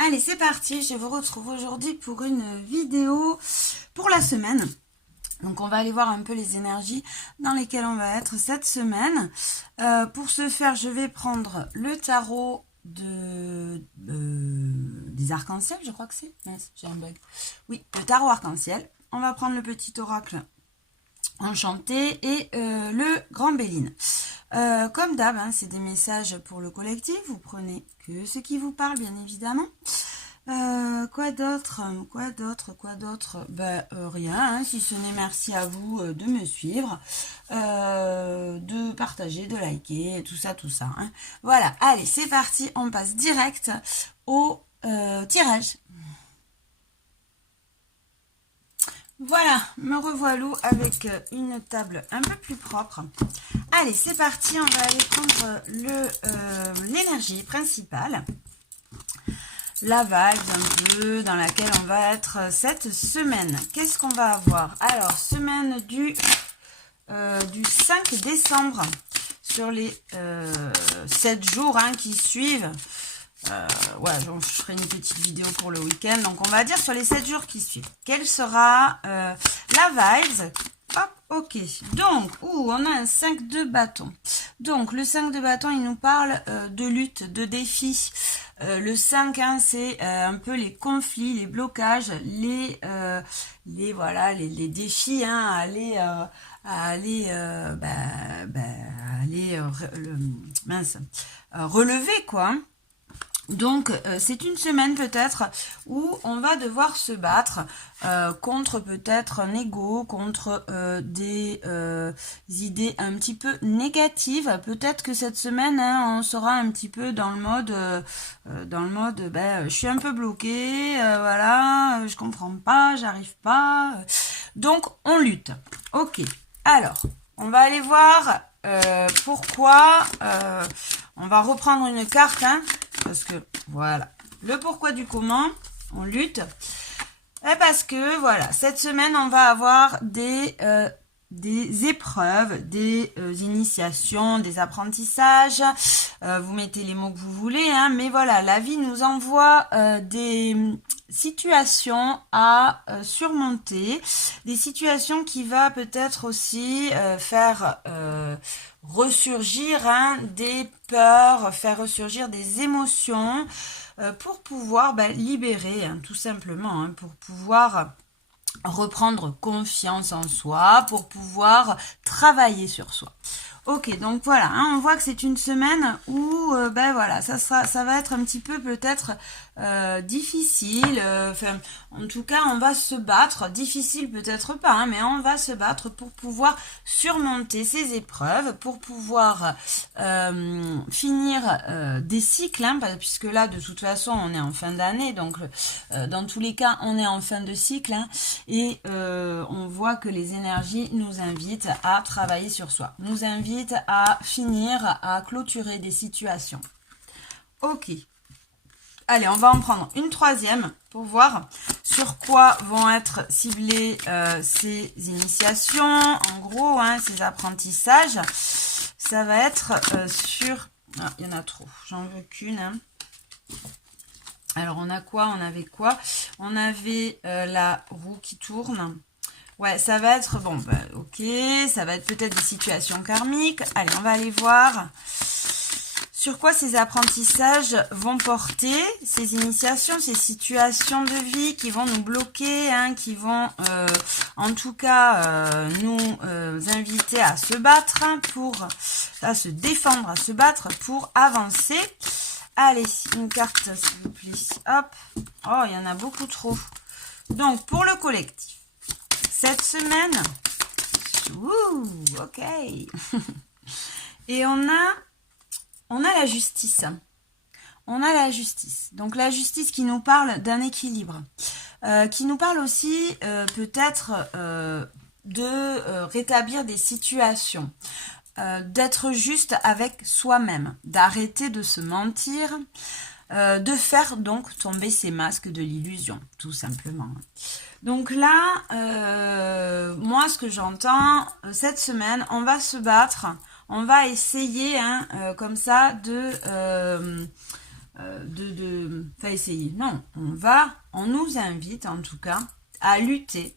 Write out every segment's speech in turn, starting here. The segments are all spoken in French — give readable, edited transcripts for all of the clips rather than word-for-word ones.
Allez, c'est parti, je vous retrouve aujourd'hui pour une vidéo pour la semaine. Donc on va aller voir un peu les énergies dans lesquelles on va être cette semaine. Pour ce faire, je vais prendre le tarot des arcs-en-ciel, je crois que c'est. J'ai un bug. Oui, le tarot arc-en-ciel. On va prendre le petit oracle enchanté et le grand Béline. Comme d'hab, hein, c'est des messages pour le collectif. Vous prenez que ce qui vous parle, bien évidemment. Quoi d'autre? Ben, rien, hein, si ce n'est merci à vous de me suivre, de partager, de liker, tout ça, hein. Voilà, allez, c'est parti, on passe direct au tirage. Voilà, me revoilà avec une table un peu plus propre. Allez, c'est parti, on va aller prendre l'énergie principale. La vibe un peu dans laquelle on va être cette semaine. Qu'est-ce qu'on va avoir? Alors, semaine du 5 décembre, sur les 7 jours hein, qui suivent. Ouais, donc je ferai une petite vidéo pour le week-end. Donc, on va dire sur les 7 jours qui suivent. Quelle sera la vibes? Hop, ok. Donc, on a un 5 de bâton. Donc, le 5 de bâton, il nous parle de lutte, de défi. Le 5, hein, c'est un peu les conflits, les blocages, les défis hein, à aller relever, quoi. Donc, c'est une semaine peut-être où on va devoir se battre contre peut-être un ego, contre des idées un petit peu négatives. Peut-être que cette semaine, hein, on sera un petit peu dans le mode, je suis un peu bloqué, voilà, je comprends pas, j'arrive pas. Donc, on lutte. Ok, alors, on va aller voir pourquoi... on va reprendre une carte, hein, parce que, voilà, le pourquoi du comment, on lutte. Et parce que, voilà, cette semaine, on va avoir des épreuves, des initiations, des apprentissages. Vous mettez les mots que vous voulez, hein, mais voilà, la vie nous envoie des situations à surmonter, des situations qui va peut-être aussi faire ressurgir hein, des peurs, faire ressurgir des émotions pour pouvoir libérer hein, tout simplement, hein, pour pouvoir reprendre confiance en soi, pour pouvoir travailler sur soi. Ok, donc voilà, hein, on voit que c'est une semaine où, voilà, ça va être un petit peu peut-être difficile. En tout cas, on va se battre. Difficile peut-être pas, hein, mais on va se battre pour pouvoir surmonter ces épreuves, pour pouvoir finir des cycles, hein, puisque là, de toute façon, on est en fin d'année, donc dans tous les cas, on est en fin de cycle, hein, et on voit que les énergies nous invitent à travailler sur soi, nous invitent à finir, à clôturer des situations. Ok. Allez, on va en prendre une troisième pour voir sur quoi vont être ciblées ces initiations. En gros, hein, ces apprentissages, ça va être sur... Ah, il y en a trop, j'en veux qu'une. Hein. Alors, on a quoi? On avait quoi? On avait la roue qui tourne. Ouais, ça va être, bon, ok, ça va être peut-être des situations karmiques. Allez, on va aller voir sur quoi ces apprentissages vont porter, ces initiations, ces situations de vie qui vont nous bloquer, hein, qui vont en tout cas nous inviter à se battre, hein, à se défendre, à se battre pour avancer. Allez, une carte s'il vous plaît. Hop, oh, il y en a beaucoup trop. Donc, pour le collectif. Cette semaine, ok. Et on a la justice. On a la justice. Donc la justice qui nous parle d'un équilibre, qui nous parle aussi peut-être de rétablir des situations, d'être juste avec soi-même, d'arrêter de se mentir, de faire donc tomber ces masques de l'illusion, tout simplement. Donc là, moi, ce que j'entends, cette semaine, on va se battre, on va essayer, hein, comme ça, enfin essayer, non, on nous invite en tout cas à lutter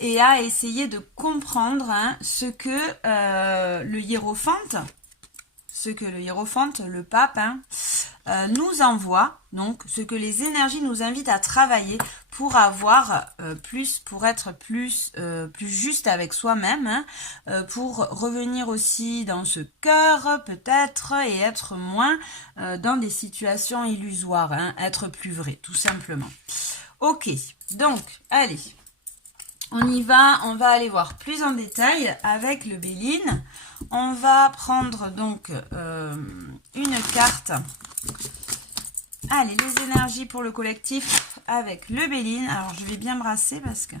et à essayer de comprendre, hein, ce que le hiérophante, le pape, hein, nous envoie, donc ce que les énergies nous invitent à travailler pour avoir pour être plus juste avec soi-même, hein, pour revenir aussi dans ce cœur peut-être et être moins dans des situations illusoires, hein, être plus vrai, tout simplement. Ok, donc allez, on y va, on va aller voir plus en détail avec le Béline. On va prendre donc une carte. Allez, les énergies pour le collectif avec le Béline. Alors, je vais bien brasser parce que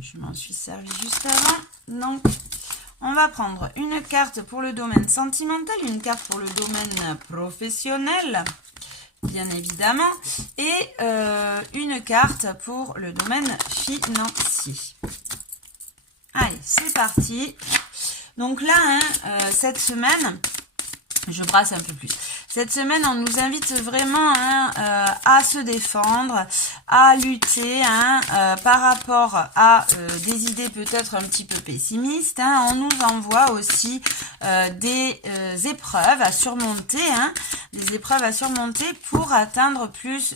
je m'en suis servi juste avant. Donc, on va prendre une carte pour le domaine sentimental, une carte pour le domaine professionnel, bien évidemment, et une carte pour le domaine financier. Allez, c'est parti. Donc là, hein, cette semaine, je brasse un peu plus. Cette semaine, on nous invite vraiment, hein, à se défendre, à lutter, hein, par rapport à des idées peut-être un petit peu pessimistes. Hein. On nous envoie aussi des épreuves à surmonter, hein, des épreuves à surmonter pour atteindre plus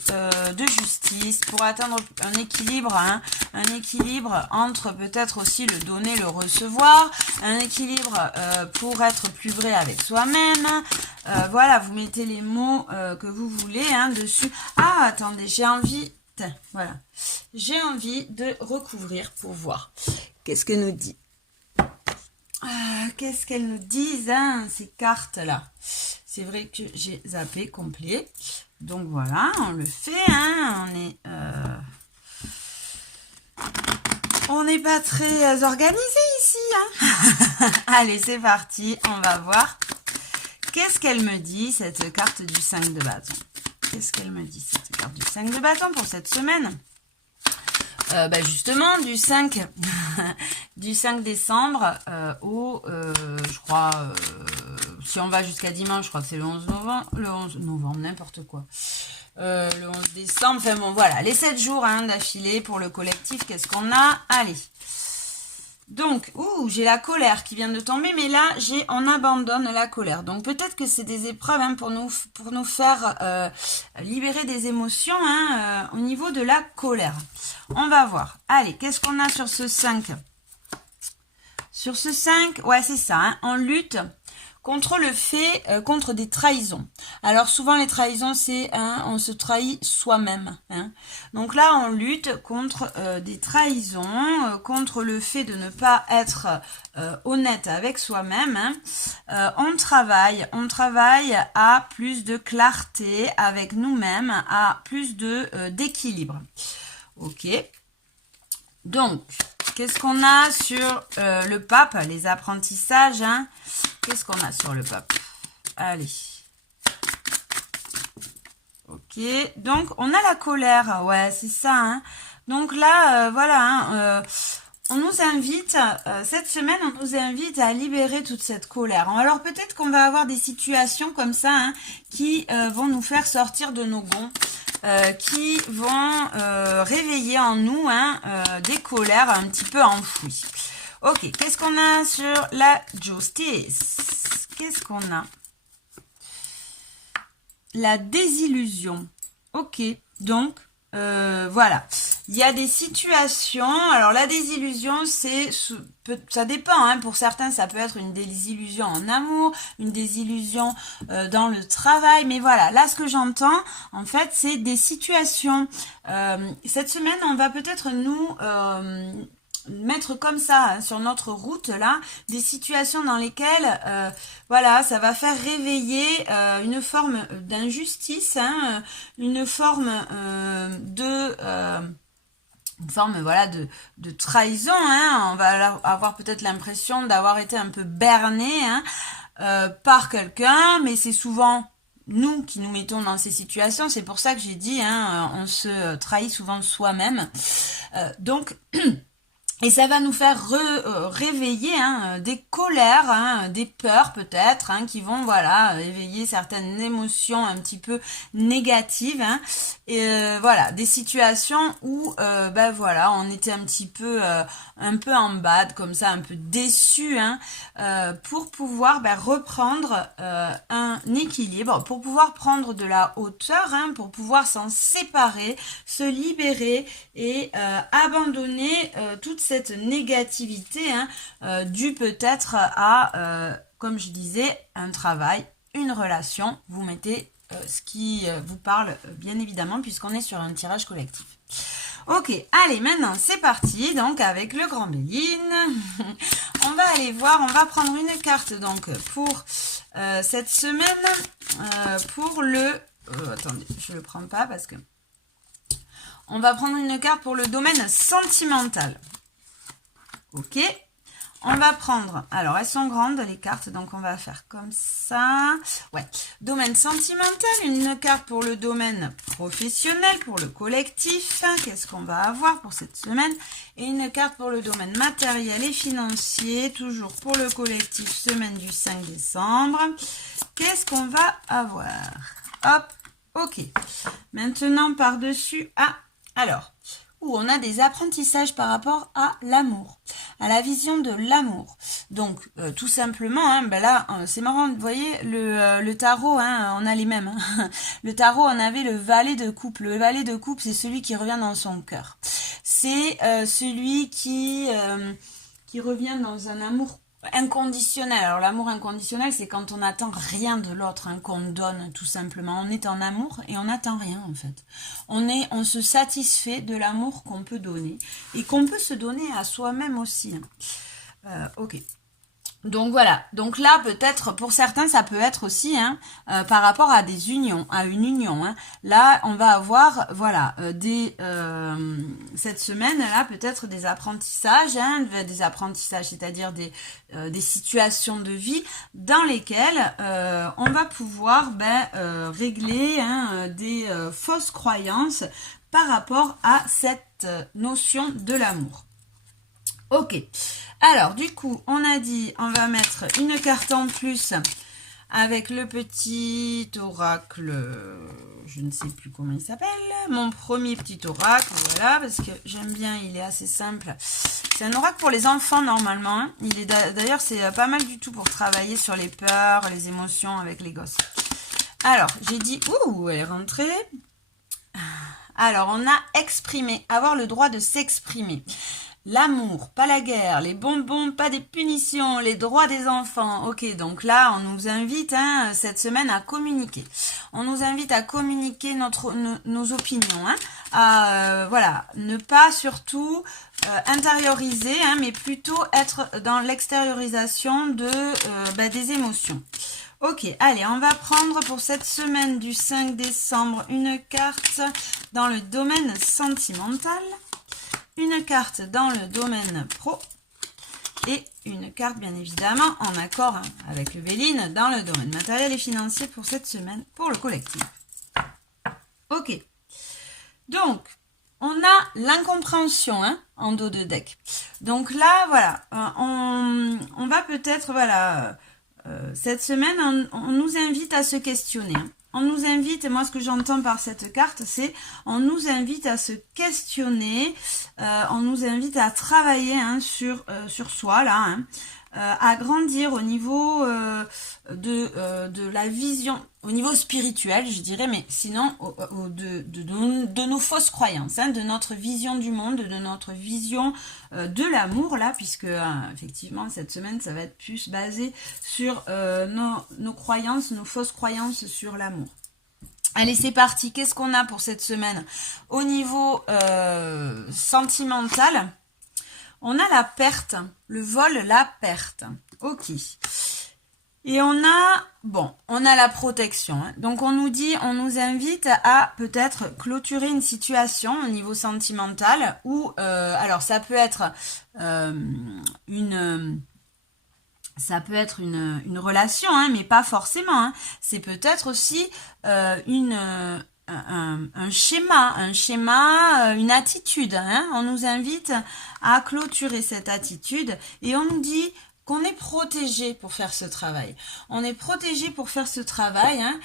de justice, pour atteindre un équilibre, hein, un équilibre entre peut-être aussi le donner, le recevoir, un équilibre pour être plus vrai avec soi-même. Voilà, vous mettez les mots que vous voulez, hein, dessus. Ah, attendez, j'ai envie de recouvrir pour voir. Qu'est-ce que nous dit? Qu'est-ce qu'elles nous disent, hein, ces cartes-là? C'est vrai que j'ai zappé complet. Donc voilà, on le fait, hein, on n'est pas très organisé ici, hein. Allez, c'est parti, on va voir. Qu'est-ce qu'elle me dit, cette carte du 5 de bâton? Qu'est-ce qu'elle me dit, cette carte du 5 de bâton pour cette semaine? Justement, du 5 décembre au, je crois, si on va jusqu'à dimanche, je crois que c'est le 11 novembre, n'importe quoi. Le 11 décembre, enfin bon, voilà, les 7 jours, hein, d'affilée pour le collectif, qu'est-ce qu'on a? Allez. Donc, j'ai la colère qui vient de tomber, mais là, on abandonne la colère. Donc, peut-être que c'est des épreuves, hein, pour nous faire libérer des émotions, hein, au niveau de la colère. On va voir. Allez, qu'est-ce qu'on a sur ce 5? Sur ce 5, ouais, c'est ça, hein, on lutte contre le fait, contre des trahisons. Alors souvent les trahisons, c'est, hein, on se trahit soi-même. Hein. Donc là, on lutte contre des trahisons, contre le fait de ne pas être honnête avec soi-même. Hein. On travaille à plus de clarté avec nous-mêmes, à plus d'équilibre. Ok. Donc, qu'est-ce qu'on a sur le pape, les apprentissages, hein? Qu'est-ce qu'on a sur le pape? Allez. Ok, donc on a la colère, ouais, c'est ça, hein? Donc là, voilà, hein, on nous invite, cette semaine, on nous invite à libérer toute cette colère. Alors peut-être qu'on va avoir des situations comme ça, hein, qui vont nous faire sortir de nos gonds. Qui vont réveiller en nous, hein, des colères un petit peu enfouies. Ok, qu'est-ce qu'on a sur la justice? Qu'est-ce qu'on a? La désillusion. Ok, donc, voilà. Il y a des situations, alors la désillusion, ça dépend, hein, pour certains ça peut être une désillusion en amour, une désillusion dans le travail, mais voilà, là ce que j'entends, en fait, c'est des situations. Cette semaine, on va peut-être nous mettre comme ça, hein, sur notre route là, des situations dans lesquelles voilà, ça va faire réveiller une forme d'injustice, hein, une forme voilà, de trahison, hein. On va avoir peut-être l'impression d'avoir été un peu berné, hein, par quelqu'un, mais c'est souvent nous qui nous mettons dans ces situations. C'est pour ça que j'ai dit, hein, on se trahit souvent soi-même. Donc... Et ça va nous faire réveiller hein, des colères, hein, des peurs peut-être, hein, qui vont voilà éveiller certaines émotions un petit peu négatives. Hein, et voilà, des situations où ben voilà, on était un peu en bad comme ça, un peu déçu, hein, pour pouvoir reprendre un équilibre, pour pouvoir prendre de la hauteur, hein, pour pouvoir s'en séparer, se libérer et abandonner toute cette négativité hein, due peut-être à, comme je disais, un travail, une relation. Vous mettez ce qui vous parle bien évidemment puisqu'on est sur un tirage collectif. Ok, allez, maintenant c'est parti, donc avec le grand Béline. On va aller voir, on va prendre une carte donc pour cette semaine, pour le... attendez, je le prends pas parce que... On va prendre une carte pour le domaine sentimental. Ok. On va prendre... Alors, elles sont grandes, les cartes, donc on va faire comme ça. Ouais. Domaine sentimental, une carte pour le domaine professionnel, pour le collectif. Qu'est-ce qu'on va avoir pour cette semaine? Et une carte pour le domaine matériel et financier, toujours pour le collectif, semaine du 5 décembre. Qu'est-ce qu'on va avoir? Hop. Ok. Maintenant, par-dessus... Ah, alors, où on a des apprentissages par rapport à l'amour, à la vision de l'amour. Donc, tout simplement, hein, là, c'est marrant, vous voyez, le tarot, hein, on a les mêmes. Hein. Le tarot, on avait le valet de coupe. Le valet de coupe, c'est celui qui revient dans son cœur. C'est celui qui revient dans un amour inconditionnel. Alors l'amour inconditionnel, c'est quand on n'attend rien de l'autre, hein, qu'on donne tout simplement. On est en amour et on n'attend rien en fait. On se satisfait de l'amour qu'on peut donner et qu'on peut se donner à soi-même aussi. Hein. Ok. Donc voilà, donc là peut-être pour certains ça peut être aussi hein, par rapport à des unions, à une union. Hein. Là on va avoir voilà cette semaine là peut-être des apprentissages, hein, des apprentissages, c'est-à-dire des situations de vie dans lesquelles on va pouvoir régler hein, des fausses croyances par rapport à cette notion de l'amour. Ok, alors du coup, on a dit, on va mettre une carte en plus avec le petit oracle, je ne sais plus comment il s'appelle, mon premier petit oracle, voilà, parce que j'aime bien, il est assez simple. C'est un oracle pour les enfants normalement, hein. Il est d'ailleurs, c'est pas mal du tout pour travailler sur les peurs, les émotions avec les gosses. Alors, j'ai dit, ouh, elle est rentrée. Alors, on a exprimé, avoir le droit de s'exprimer. L'amour, pas la guerre, les bonbons, pas des punitions, les droits des enfants. Ok, donc là, on nous invite hein, cette semaine à communiquer. On nous invite à communiquer nos opinions, hein, à voilà, ne pas surtout intérioriser, hein, mais plutôt être dans l'extériorisation des émotions. Ok, allez, on va prendre pour cette semaine du 5 décembre une carte dans le domaine sentimental. Une carte dans le domaine pro et une carte bien évidemment en accord hein, avec le Béline dans le domaine matériel et financier pour cette semaine pour le collectif. Ok, donc on a l'incompréhension hein, en dos de deck. Donc là voilà, on va peut-être voilà cette semaine on nous invite à se questionner. Hein. On nous invite, et moi ce que j'entends par cette carte, c'est on nous invite à se questionner, on nous invite à travailler hein, sur soi, là, hein, à grandir au niveau de la vision, au niveau spirituel, je dirais, mais sinon de nos fausses croyances, hein, de notre vision du monde, de notre vision de l'amour, là, puisque effectivement, cette semaine, ça va être plus basé sur nos croyances, nos fausses croyances sur l'amour. Allez, c'est parti. Qu'est-ce qu'on a pour cette semaine? Au niveau sentimental, on a la perte, le vol, la perte. Ok. Et on a la protection. Hein. Donc on nous invite à peut-être clôturer une situation au niveau sentimental ou alors ça peut être Ça peut être une relation, hein, mais pas forcément. Hein. C'est peut-être aussi un schéma, une attitude. Hein. On nous invite à clôturer cette attitude et on nous dit qu'on est protégé pour faire ce travail. On est protégé pour faire ce travail. Hein.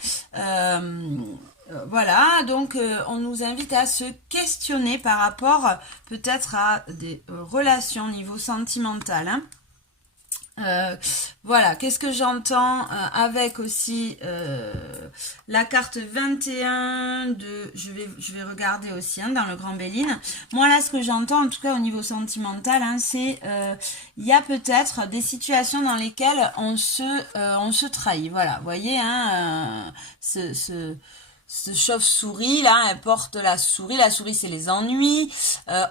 Voilà, donc on nous invite à se questionner par rapport peut-être à des relations au niveau sentimental. Hein. Voilà, qu'est-ce que j'entends avec aussi la carte 21 de... Je vais regarder aussi hein, dans le Grand Béline. Moi là, ce que j'entends, en tout cas au niveau sentimental, hein, c'est il y a peut-être des situations dans lesquelles on se trahit. Voilà, vous voyez, hein, ce chauve-souris là, elle porte la souris c'est les ennuis,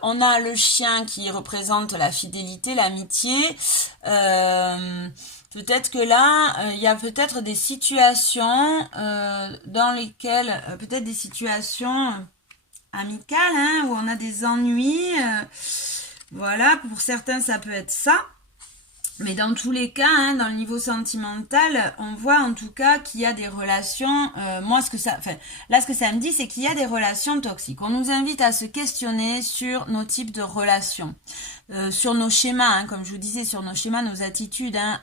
on a le chien qui représente la fidélité, l'amitié, peut-être que là, il y a peut-être des situations dans lesquelles, peut-être des situations amicales, hein, où on a des ennuis, voilà, pour certains ça peut être ça. Mais dans tous les cas, hein, dans le niveau sentimental, on voit en tout cas qu'il y a des relations. Moi, ce que ça me dit, c'est qu'il y a des relations toxiques. On nous invite à se questionner sur nos types de relations, sur nos schémas, hein, comme je vous disais, sur nos schémas, nos attitudes hein,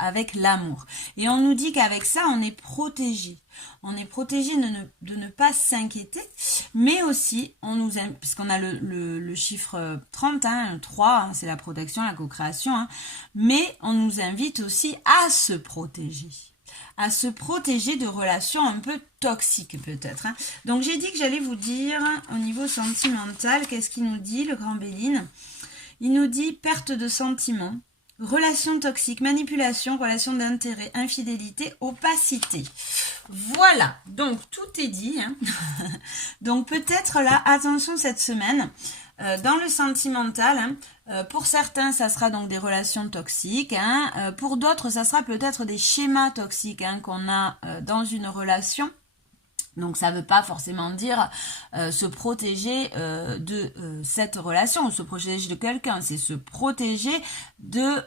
avec l'amour. Et on nous dit qu'avec ça, on est protégé. On est protégé de ne pas s'inquiéter, mais aussi, puisqu'on a le chiffre 30, hein, 3, hein, c'est la protection, la co-création, hein, mais on nous invite aussi à se protéger de relations un peu toxiques peut-être. Hein. Donc j'ai dit que j'allais vous dire, au niveau sentimental, qu'est-ce qu'il nous dit, le Grand Béline? Il nous dit perte de sentiments, relations toxiques, manipulation, relations d'intérêt, infidélité, opacité. Voilà, donc tout est dit. Hein. Donc peut-être là, attention cette semaine, dans le sentimental, hein, pour certains, ça sera donc des relations toxiques. Hein, pour d'autres, ça sera peut-être des schémas toxiques hein, qu'on a dans une relation. Donc ça ne veut pas forcément dire se protéger de cette relation ou se protéger de quelqu'un, c'est se protéger de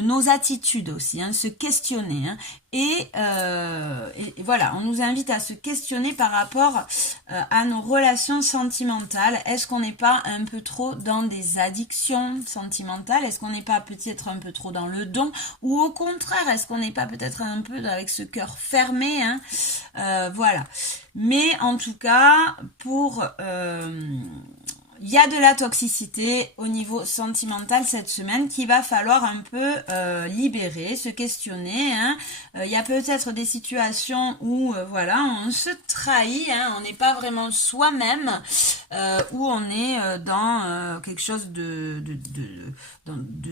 nos attitudes aussi, hein, se questionner. Hein, et voilà, on nous invite à se questionner par rapport à nos relations sentimentales. Est-ce qu'on n'est pas un peu trop dans des addictions sentimentales? Est-ce qu'on n'est pas peut-être un peu trop dans le don? Ou au contraire, est-ce qu'on n'est pas peut-être un peu avec ce cœur fermé hein voilà. Mais en tout cas, il y a de la toxicité au niveau sentimental cette semaine qu'il va falloir un peu libérer, se questionner. Hein. Il y a peut-être des situations où voilà, on se trahit, hein, on n'est pas vraiment soi-même, où on est dans quelque chose de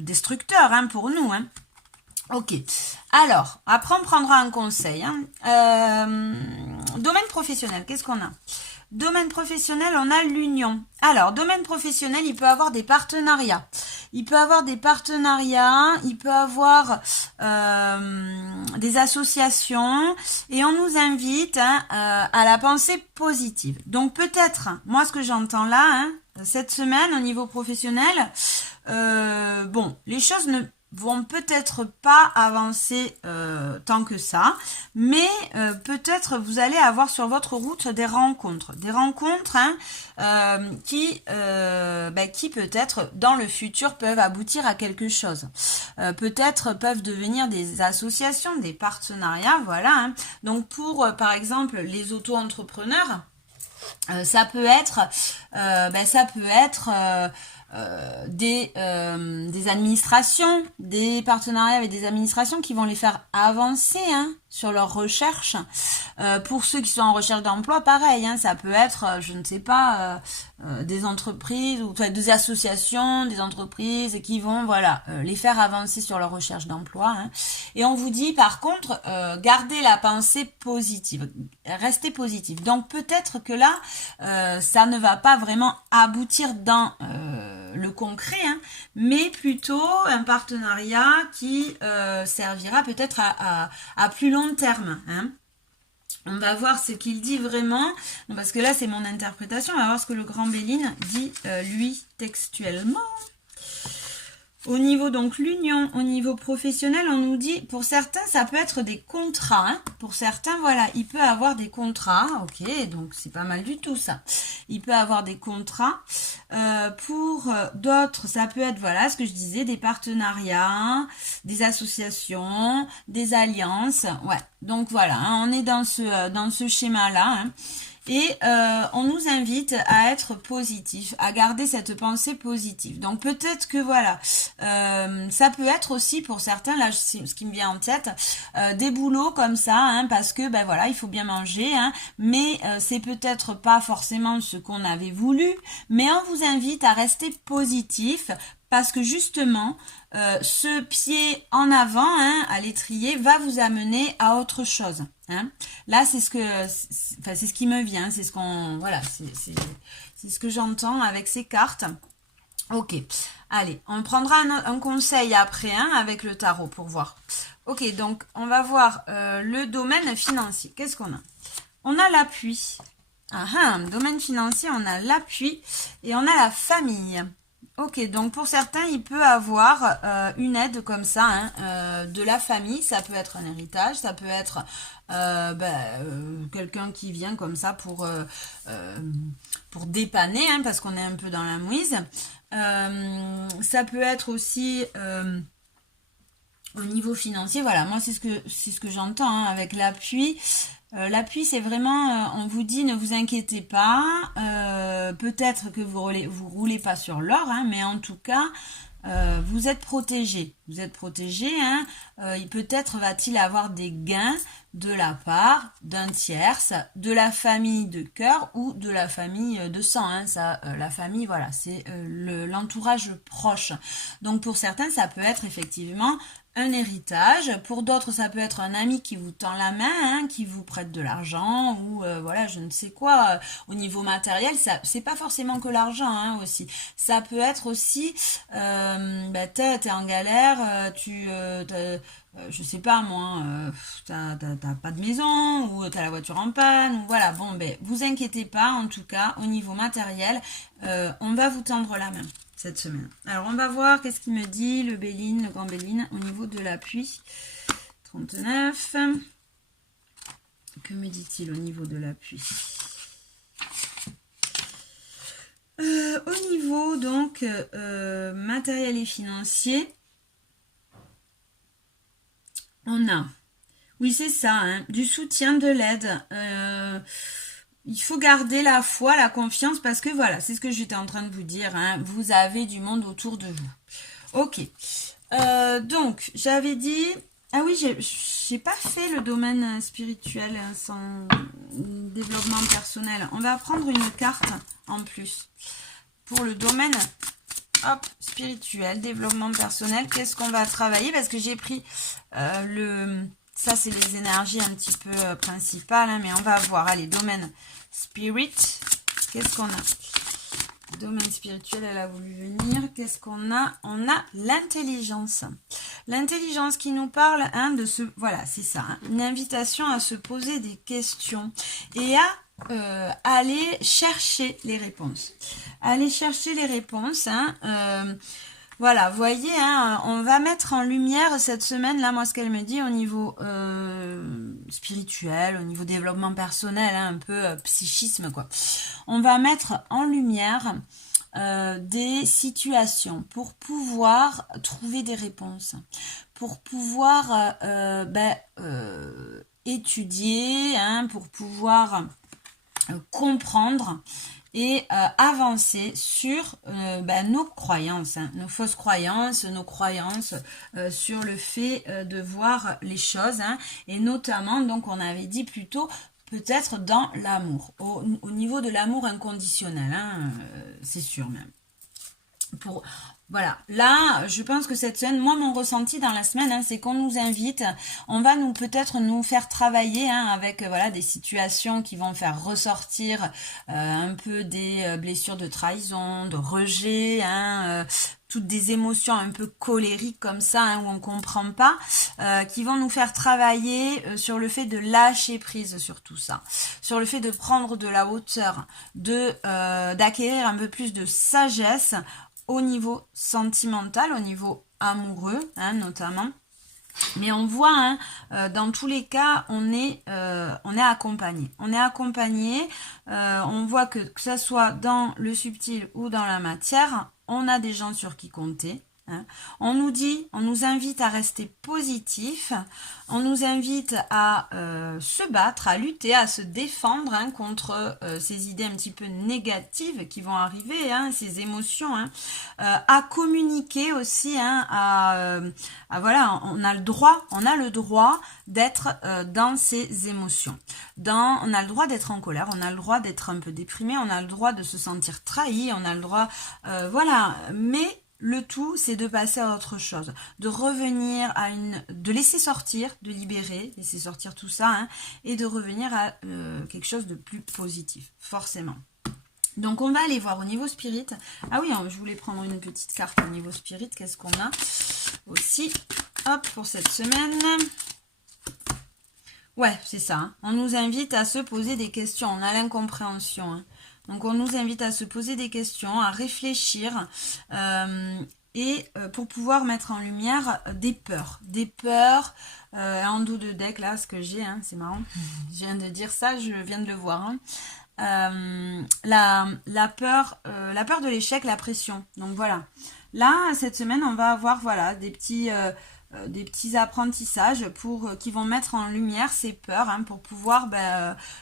destructeur hein, pour nous. Hein. Ok, alors, après on prendra un conseil. Hein. Domaine professionnel, qu'est-ce qu'on a? Domaine professionnel, on a l'union. Alors, domaine professionnel, il peut avoir des partenariats. Il peut avoir des associations. Et on nous invite hein, à la pensée positive. Donc peut-être, moi ce que j'entends là, hein, cette semaine au niveau professionnel, bon, les choses ne vont peut-être pas avancer tant que ça, mais peut-être vous allez avoir sur votre route des rencontres hein, qui peut-être dans le futur peuvent aboutir à quelque chose, peut-être peuvent devenir des associations, des partenariats, voilà. Hein. Donc pour par exemple les auto-entrepreneurs, ça peut être des administrations, des partenariats avec des administrations qui vont les faire avancer hein, sur leurs recherches. Pour ceux qui sont en recherche d'emploi, pareil, hein, ça peut être, je ne sais pas, des entreprises ou des associations, des entreprises qui vont voilà les faire avancer sur leur recherche d'emploi. Hein. Et on vous dit par contre, gardez la pensée positive, restez positif. Donc peut-être que là, ça ne va pas vraiment aboutir dans le concret, hein, mais plutôt un partenariat qui servira peut-être à plus long terme. Hein. On va voir ce qu'il dit vraiment, parce que là c'est mon interprétation, on va voir ce que le Grand Béline dit lui textuellement. Au niveau donc l'union, au niveau professionnel, on nous dit pour certains ça peut être des contrats. Hein. Pour certains, voilà, il peut avoir des contrats. Ok, donc c'est pas mal du tout ça. Il peut avoir des contrats. Pour d'autres, ça peut être voilà ce que je disais, des partenariats, des associations, des alliances. Ouais, donc voilà, hein, on est dans ce schéma-là. Hein. Et on nous invite à être positif, à garder cette pensée positive. Donc peut-être que voilà, ça peut être aussi pour certains, là ce qui me vient en tête, des boulots comme ça, hein, parce que ben voilà, il faut bien manger, hein, mais c'est peut-être pas forcément ce qu'on avait voulu, mais on vous invite à rester positif. Parce que justement, ce pied en avant, hein, à l'étrier, va vous amener à autre chose. Hein. Là, c'est ce qui me vient, c'est ce qu'on, voilà, c'est ce que j'entends avec ces cartes. Ok, allez, on prendra un conseil après, hein, avec le tarot pour voir. Ok, donc on va voir le domaine financier. Qu'est-ce qu'on a? On a l'appui. Domaine financier, on a l'appui et on a la famille. Ok, donc pour certains, il peut avoir une aide comme ça, hein, de la famille. Ça peut être un héritage, ça peut être quelqu'un qui vient comme ça pour dépanner, hein, parce qu'on est un peu dans la mouise. Ça peut être aussi au niveau financier. Voilà, moi c'est ce que j'entends, hein, avec l'appui. L'appui, c'est vraiment, on vous dit, ne vous inquiétez pas, peut-être que vous roulez pas sur l'or, hein, mais en tout cas, vous êtes protégé. Vous êtes protégé, hein, peut-être va-t-il avoir des gains de la part d'un tierce, de la famille de cœur ou de la famille de sang. Hein, ça, la famille, voilà, c'est l'entourage proche. Donc pour certains, ça peut être effectivement un héritage. Pour d'autres, ça peut être un ami qui vous tend la main, hein, qui vous prête de l'argent ou voilà, je ne sais quoi. Au niveau matériel, ça, c'est pas forcément que l'argent, hein, aussi. Ça peut être aussi, t'es en galère, je sais pas moi, t'as pas de maison ou t'as la voiture en panne ou voilà. Bon, vous inquiétez pas. En tout cas, au niveau matériel, on va vous tendre la main cette semaine. Alors, on va voir qu'est-ce qu'il me dit, le Béline, le grand Béline, au niveau de l'appui. 39. Que me dit-il au niveau de l'appui? Au niveau, donc, matériel et financier, on a, oui, c'est ça, hein, du soutien, de l'aide. Il faut garder la foi, la confiance, parce que voilà, c'est ce que j'étais en train de vous dire, hein, vous avez du monde autour de vous. Ok, donc j'avais dit, ah oui, j'ai pas fait le domaine spirituel, hein, sans développement personnel. On va prendre une carte en plus pour le domaine, hop, spirituel, développement personnel. Qu'est-ce qu'on va travailler? Parce que j'ai pris ça c'est les énergies un petit peu principales, hein, mais on va voir, allez, domaine spirit, qu'est-ce qu'on a? Domaine spirituel, elle a voulu venir, qu'est-ce qu'on a? On a l'intelligence. L'intelligence qui nous parle, hein, de ce, voilà, c'est ça, hein, une invitation à se poser des questions et à aller chercher les réponses. Aller chercher les réponses, hein, voilà, vous voyez, hein, on va mettre en lumière cette semaine, là, moi, ce qu'elle me dit au niveau spirituel, au niveau développement personnel, hein, un peu psychisme, quoi. On va mettre en lumière des situations pour pouvoir trouver des réponses, pour pouvoir étudier, hein, pour pouvoir comprendre et avancer sur nos croyances, hein, nos fausses croyances, nos croyances sur le fait de voir les choses, hein, et notamment, donc on avait dit plutôt, peut-être dans l'amour, au niveau de l'amour inconditionnel, hein, c'est sûr même. Voilà, là, je pense que cette semaine, moi, mon ressenti dans la semaine, hein, c'est qu'on nous invite, on va peut-être nous faire travailler, hein, avec voilà, des situations qui vont faire ressortir un peu des blessures de trahison, de rejet, hein, toutes des émotions un peu colériques comme ça, hein, où on comprend pas, qui vont nous faire travailler sur le fait de lâcher prise sur tout ça, sur le fait de prendre de la hauteur, d'acquérir un peu plus de sagesse au niveau sentimental, au niveau amoureux, hein, notamment. Mais on voit, hein, dans tous les cas, on est accompagné. On est accompagné, on voit que ça soit dans le subtil ou dans la matière, on a des gens sur qui compter. Hein. On nous invite à rester positif, on nous invite à se battre, à lutter, à se défendre, hein, contre ces idées un petit peu négatives qui vont arriver, hein, ces émotions, hein, à communiquer aussi, hein, voilà, on a le droit d'être dans ces émotions. On a le droit d'être en colère, on a le droit d'être un peu déprimé, on a le droit de se sentir trahi, on a le droit, voilà, mais le tout, c'est de passer à autre chose, de revenir de laisser sortir, de libérer, laisser sortir tout ça, hein, et de revenir à quelque chose de plus positif, forcément. Donc, on va aller voir au niveau spirit. Ah oui, je voulais prendre une petite carte au niveau spirit. Qu'est-ce qu'on a aussi? Hop, pour cette semaine. Ouais, c'est ça. Hein. On nous invite à se poser des questions. On a l'incompréhension, hein. Donc, on nous invite à se poser des questions, à réfléchir et pour pouvoir mettre en lumière des peurs. Des peurs, en dos de deck, là, ce que j'ai, hein, c'est marrant. Je viens de dire ça, je viens de le voir. Hein. La peur de l'échec, la pression. Donc, voilà. Là, cette semaine, on va avoir, voilà, des petits apprentissages qui vont mettre en lumière ces peurs, hein, pour pouvoir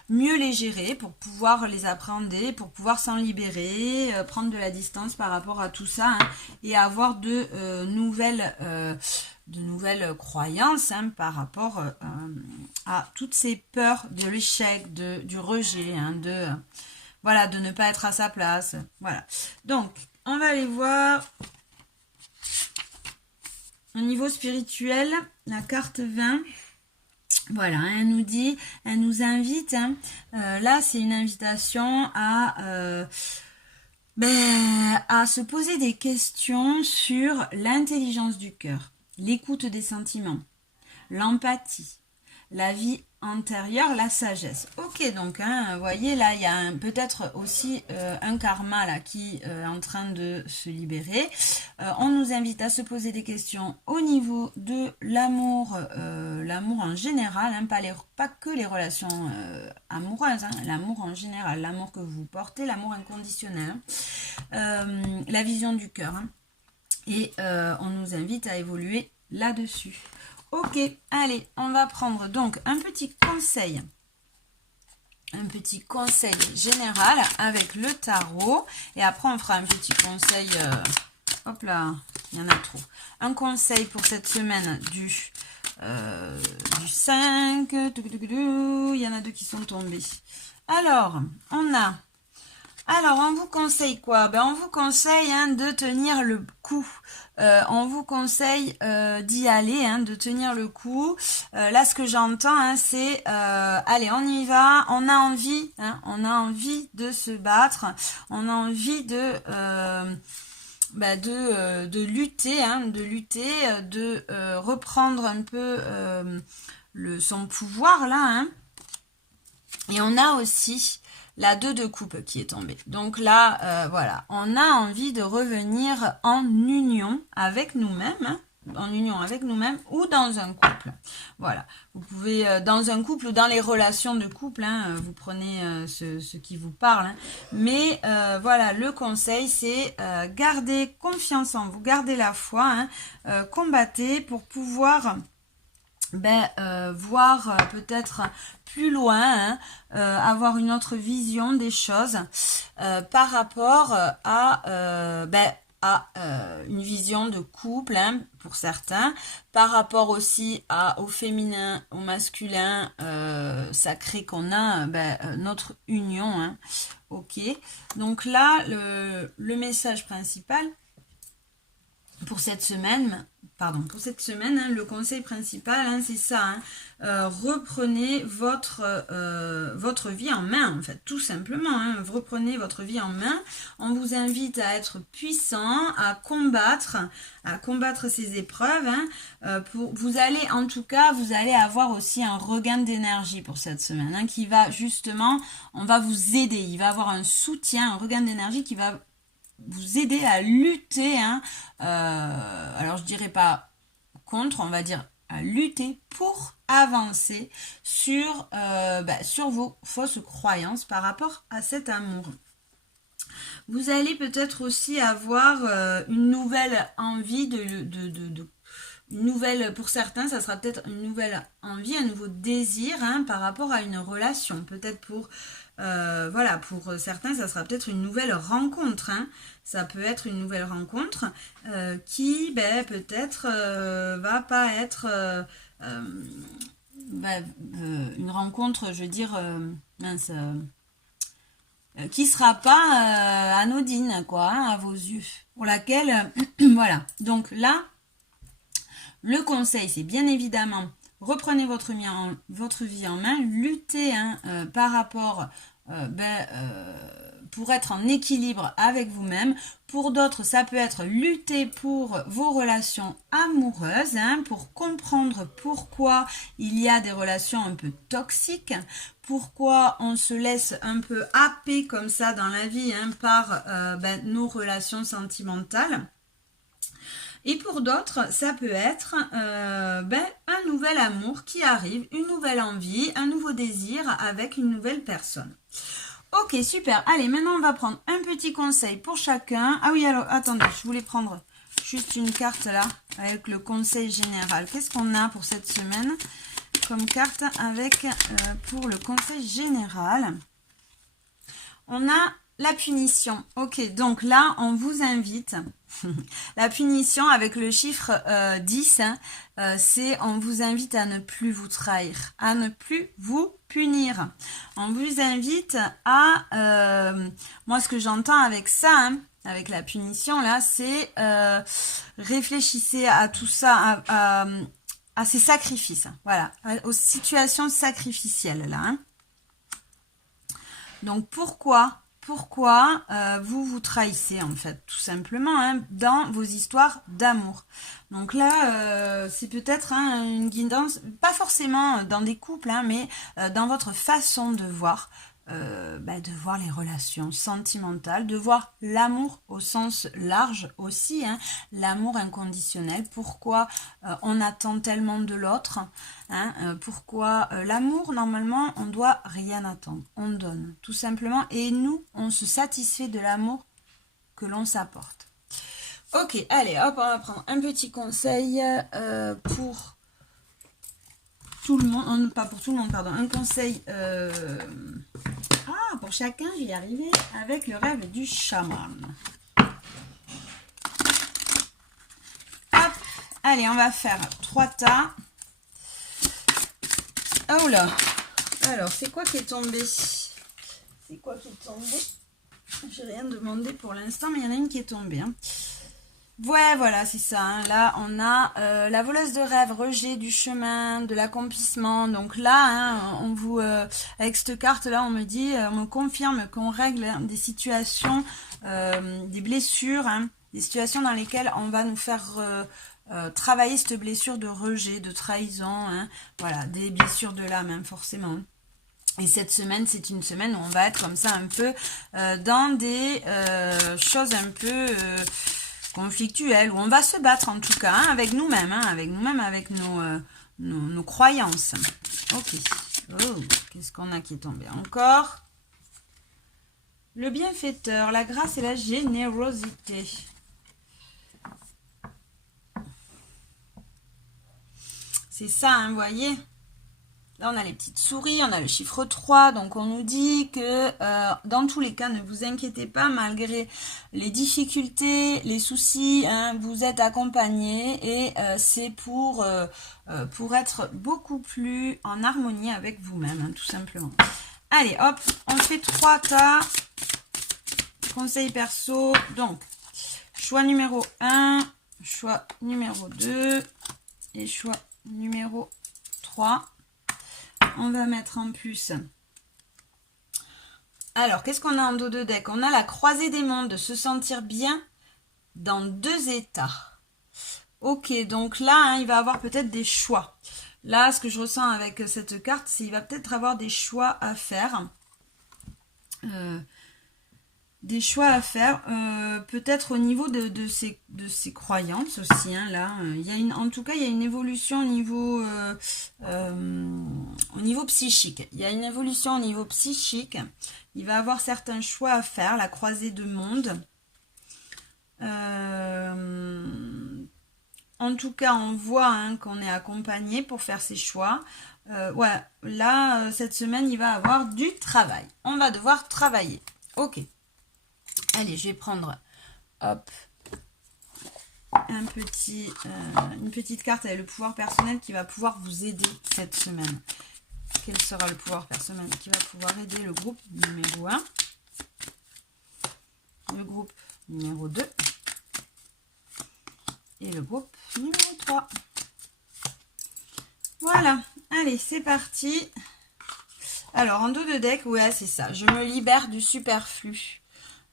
mieux les gérer, pour pouvoir les appréhender, pour pouvoir s'en libérer, prendre de la distance par rapport à tout ça, hein, et avoir de nouvelles croyances, hein, par rapport à toutes ces peurs de l'échec, du rejet, hein, voilà, de ne pas être à sa place. Voilà. Donc, on va aller voir. Au niveau spirituel, la carte 20, voilà, elle nous invite, hein, là c'est une invitation à se poser des questions sur l'intelligence du cœur, l'écoute des sentiments, l'empathie, la vie antérieure, la sagesse. Ok, donc, hein, vous voyez, là, il y a peut-être aussi un karma là qui est en train de se libérer. On nous invite à se poser des questions au niveau de l'amour, l'amour en général, hein, pas que les relations amoureuses, hein, l'amour en général, l'amour que vous portez, l'amour inconditionnel, hein, la vision du cœur. Hein, et on nous invite à évoluer là-dessus. Ok, allez, on va prendre donc un petit conseil général avec le tarot. Et après, on fera un petit conseil, hop là, il y en a trop. Un conseil pour cette semaine du 5. Il y en a 2 qui sont tombés. Alors, on vous conseille quoi? On vous conseille, hein, de tenir le coup. On vous conseille d'y aller, hein, de tenir le coup. Là, ce que j'entends, hein, c'est allez, on y va. On a envie de se battre. On a envie de lutter, hein, de reprendre un peu son pouvoir là. Hein. Et on a aussi la 2 de coupe qui est tombée. Donc là, voilà, on a envie de revenir en union avec nous-mêmes, hein, ou dans un couple. Voilà, vous pouvez, dans un couple ou dans les relations de couple, hein, vous prenez ce qui vous parle. Hein. Mais voilà, le conseil, c'est garder confiance en vous, garder la foi, hein, combattez pour pouvoir voir peut-être plus loin, hein, avoir une autre vision des choses par rapport à une vision de couple, hein, pour certains, par rapport aussi au féminin, au masculin sacré qu'on a, notre union. Hein. Ok, donc là le message principal pour cette semaine, hein, le conseil principal, hein, c'est ça, hein, reprenez votre vie en main, en fait, tout simplement, hein, reprenez votre vie en main. On vous invite à être puissant, à combattre ces épreuves, hein, vous allez avoir aussi un regain d'énergie pour cette semaine, hein, qui va justement, on va vous aider, il va avoir un soutien, un regain d'énergie qui va vous aider à lutter, hein, alors je dirais pas contre, on va dire à lutter pour avancer sur, sur vos fausses croyances par rapport à cet amour. Vous allez peut-être aussi avoir une nouvelle envie une nouvelle, pour certains, ça sera peut-être une nouvelle envie, un nouveau désir, hein, par rapport à une relation. Peut-être pour, voilà, pour certains, ça sera peut-être une nouvelle rencontre, hein. Ça peut être une nouvelle rencontre qui, peut-être, va pas être une rencontre, je veux dire, mince, qui sera pas anodine, quoi, hein, à vos yeux. Pour laquelle, voilà. Donc là, le conseil, c'est bien évidemment, reprenez votre vie en main, luttez, hein, par rapport, pour être en équilibre avec vous-même. Pour d'autres, ça peut être lutter pour vos relations amoureuses, hein, pour comprendre pourquoi il y a des relations un peu toxiques, pourquoi on se laisse un peu happer comme ça dans la vie, hein, par nos relations sentimentales. Et pour d'autres, ça peut être un nouvel amour qui arrive, une nouvelle envie, un nouveau désir avec une nouvelle personne. Ok, super. Allez, maintenant on va prendre un petit conseil pour chacun. Ah oui, alors attendez, je voulais prendre juste une carte là avec le conseil général. Qu'est-ce qu'on a pour cette semaine comme carte avec pour le conseil général? On a la punition. Ok, donc là, on vous invite. La punition avec le chiffre 10, hein, c'est on vous invite à ne plus vous trahir, à ne plus vous punir. On vous invite à... moi, ce que j'entends avec ça, hein, avec la punition, là, c'est réfléchissez à tout ça, à ces sacrifices. Voilà, aux situations sacrificielles, là. Hein. Donc, pourquoi vous vous trahissez, en fait, tout simplement, hein, dans vos histoires d'amour. Donc là, c'est peut-être, hein, une guidance, pas forcément dans des couples, hein, mais dans votre façon de voir les relations sentimentales, de voir l'amour au sens large aussi, hein, l'amour inconditionnel, pourquoi on attend tellement de l'autre, hein, pourquoi l'amour, normalement, on doit rien attendre, on donne, tout simplement, et nous, on se satisfait de l'amour que l'on s'apporte. Ok, allez, hop, on va prendre un petit conseil pour tout le monde, pas pour tout le monde, pardon, un conseil pour chacun, je vais y arriver avec le rêve du chaman. Hop, allez, on va faire 3 tas. Oh là, alors, c'est quoi qui est tombé? C'est quoi qui est tombé? J'ai rien demandé pour l'instant, mais il y en a une qui est tombée, hein. Ouais, voilà, c'est ça. Hein. Là, on a la voleuse de rêve, rejet du chemin, de l'accomplissement. Donc là, hein, on vous, avec cette carte-là, on me confirme qu'on règle, hein, des situations, des blessures, hein, des situations dans lesquelles on va nous faire travailler cette blessure de rejet, de trahison. Hein, voilà, des blessures de l'âme, hein, forcément. Et cette semaine, c'est une semaine où on va être comme ça un peu dans des choses un peu... conflictuelle, où on va se battre en tout cas, hein, avec nous-mêmes, hein, avec nos croyances. Ok. Oh, qu'est-ce qu'on a qui est tombé encore? Le bienfaiteur, la grâce et la générosité. C'est ça, hein, vous voyez? Là, on a les petites souris, on a le chiffre 3, donc on nous dit que dans tous les cas, ne vous inquiétez pas, malgré les difficultés, les soucis, hein, vous êtes accompagné et c'est pour être beaucoup plus en harmonie avec vous-même, hein, tout simplement. Allez, hop, on fait 3 tas. Conseil perso, donc, choix numéro 1, choix numéro 2 et choix numéro 3. On va mettre en plus. Alors, qu'est-ce qu'on a en dos de deck? On a la croisée des mondes, se sentir bien dans 2 états. Ok, donc là, hein, il va avoir peut-être des choix. Là, ce que je ressens avec cette carte, c'est qu'il va peut-être avoir des choix à faire. des choix à faire, peut-être au niveau de ses croyances aussi, hein, là, il y a en tout cas, il y a une évolution au niveau psychique. Il y a une évolution au niveau psychique. Il va avoir certains choix à faire, la croisée de monde. En tout cas, on voit hein, qu'on est accompagné pour faire ses choix. Ouais, là, cette semaine, il va avoir du travail. On va devoir travailler. Ok. Allez, je vais prendre, hop, une petite carte avec le pouvoir personnel qui va pouvoir vous aider cette semaine. Quel sera le pouvoir personnel qui va pouvoir aider le groupe numéro 1, le groupe numéro 2 et le groupe numéro 3. Voilà, allez, c'est parti. Alors, en dos de deck, ouais, c'est ça. Je me libère du superflu.